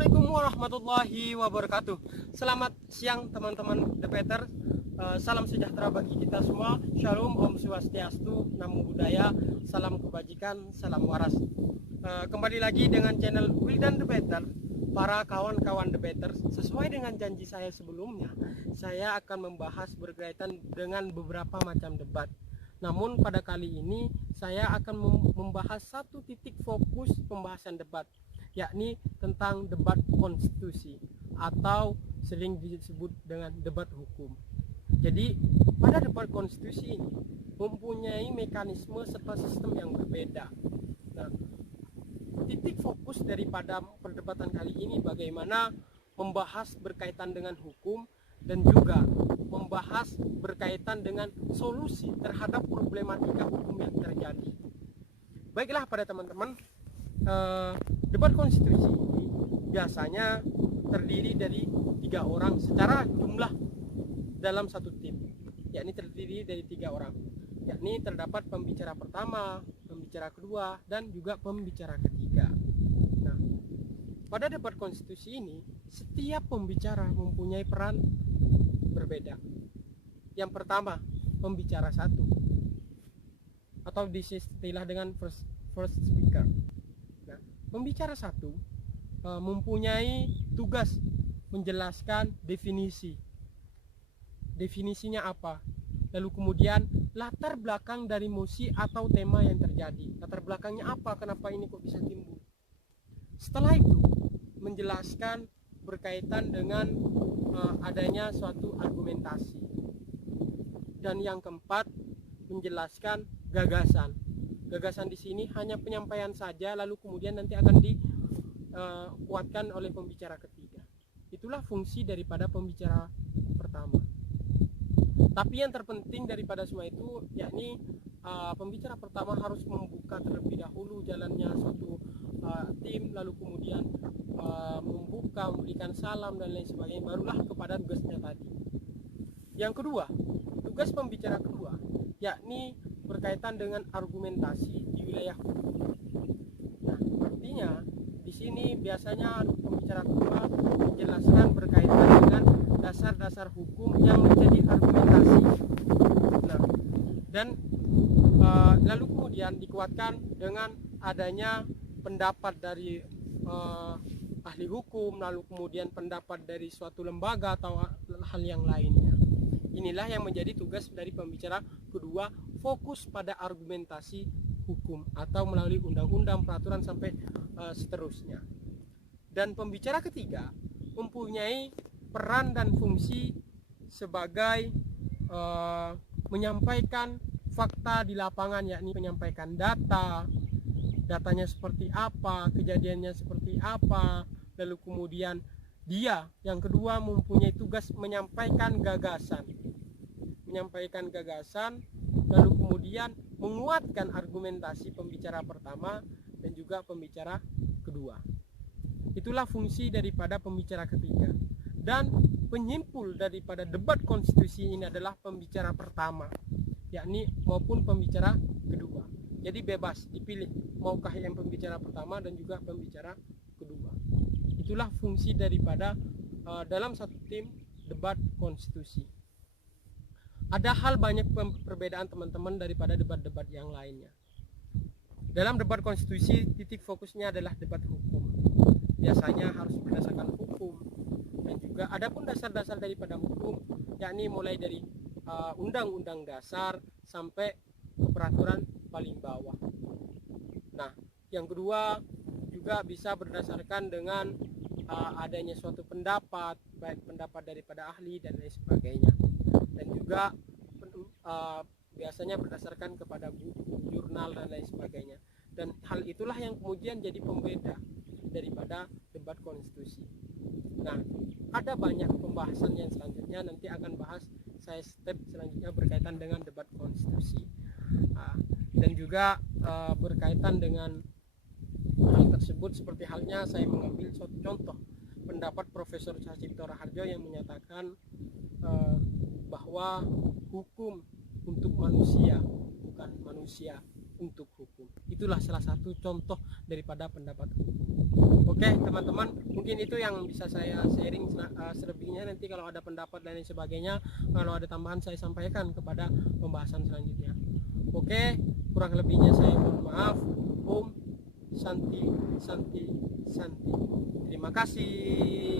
Assalamualaikum warahmatullahi wabarakatuh. Selamat siang teman-teman debater. Salam sejahtera bagi kita semua. Shalom, Om Swastiastu, Namo Buddhaya, salam kebajikan, salam waras. Kembali lagi dengan channel Wildan Debater. Para kawan-kawan debater, sesuai dengan janji saya sebelumnya, saya akan membahas berkaitan dengan beberapa macam debat. Namun pada kali ini saya akan membahas satu titik fokus pembahasan debat, yakni tentang debat konstitusi atau sering disebut dengan debat hukum. Jadi pada debat konstitusi ini mempunyai mekanisme serta sistem yang berbeda. Nah, titik fokus daripada perdebatan kali ini bagaimana membahas berkaitan dengan hukum dan juga membahas berkaitan dengan solusi terhadap problematika hukum yang terjadi. Baiklah pada teman-teman, debat konstitusi ini biasanya terdiri dari 3 orang secara jumlah dalam satu tim, yakni terdiri dari 3 orang, yakni terdapat pembicara pertama, pembicara kedua, dan juga pembicara ketiga. Nah, pada debat konstitusi ini setiap pembicara mempunyai peran berbeda. Yang pertama, pembicara satu atau diistilah dengan first speaker. Nah, pembicara satu mempunyai tugas menjelaskan definisinya apa, lalu kemudian latar belakang dari musik atau tema yang terjadi, latar belakangnya apa, kenapa ini kok bisa timbul. Setelah itu menjelaskan berkaitan dengan adanya suatu argumentasi, dan yang keempat menjelaskan gagasan di sini hanya penyampaian saja, lalu kemudian nanti akan dikuatkan oleh pembicara ketiga. Itulah fungsi daripada pembicara pertama. Tapi yang terpenting daripada semua itu yakni pembicara pertama harus membuka terlebih dahulu jalannya suatu tim, lalu kemudian membuka, memberikan salam dan lain sebagainya, barulah kepada tugasnya tadi. Yang kedua, tugas pembicara kedua yakni berkaitan dengan argumentasi di wilayah hukum. Nah, artinya di sini biasanya pembicara kedua menjelaskan berkaitan dengan dasar-dasar hukum yang menjadi argumentasi. Nah, dan lalu kemudian dikuatkan dengan adanya pendapat dari ahli hukum, lalu kemudian pendapat dari suatu lembaga atau hal yang lainnya. Inilah yang menjadi tugas dari pembicara kedua, fokus pada argumentasi hukum atau melalui undang-undang, peraturan sampai seterusnya. Dan pembicara ketiga mempunyai peran dan fungsi sebagai menyampaikan fakta di lapangan, yakni menyampaikan datanya seperti apa, kejadiannya seperti apa, lalu kemudian dia yang kedua mempunyai tugas menyampaikan gagasan, lalu kemudian menguatkan argumentasi pembicara pertama dan juga pembicara kedua. Itulah fungsi daripada pembicara ketiga. Dan penyimpul daripada debat konstitusi ini adalah pembicara pertama, yakni maupun pembicara kedua. Jadi bebas dipilih maukah yang pembicara pertama dan juga pembicara kedua. Itulah fungsi daripada dalam satu tim debat konstitusi. Ada hal banyak perbedaan teman-teman daripada debat-debat yang lainnya. Dalam debat konstitusi titik fokusnya adalah debat hukum. Biasanya harus berdasarkan hukum, dan juga ada pun dasar-dasar daripada hukum, yakni mulai dari undang-undang dasar sampai peraturan paling bawah. Nah, yang kedua juga bisa berdasarkan dengan adanya suatu pendapat, baik pendapat daripada ahli dan lain sebagainya, dan juga biasanya berdasarkan kepada buku, jurnal dan lain sebagainya. Dan hal itulah yang kemudian jadi pembeda daripada debat konstitusi. Nah, ada banyak pembahasan yang selanjutnya, nanti akan bahas saya step selanjutnya berkaitan dengan debat konstitusi. Dan juga berkaitan dengan hal tersebut seperti halnya saya mengambil suatu contoh pendapat Profesor Sacipto Raharjo yang menyatakan bahwa hukum untuk manusia, bukan manusia untuk hukum. Itulah salah satu contoh daripada pendapat hukum. Oke teman-teman, mungkin itu yang bisa saya sharing. Selebihnya nanti kalau ada pendapat dan lain sebagainya, kalau ada tambahan saya sampaikan kepada pembahasan selanjutnya. Oke, kurang lebihnya saya mohon maaf. Om Santi Santi Santi. Terima kasih.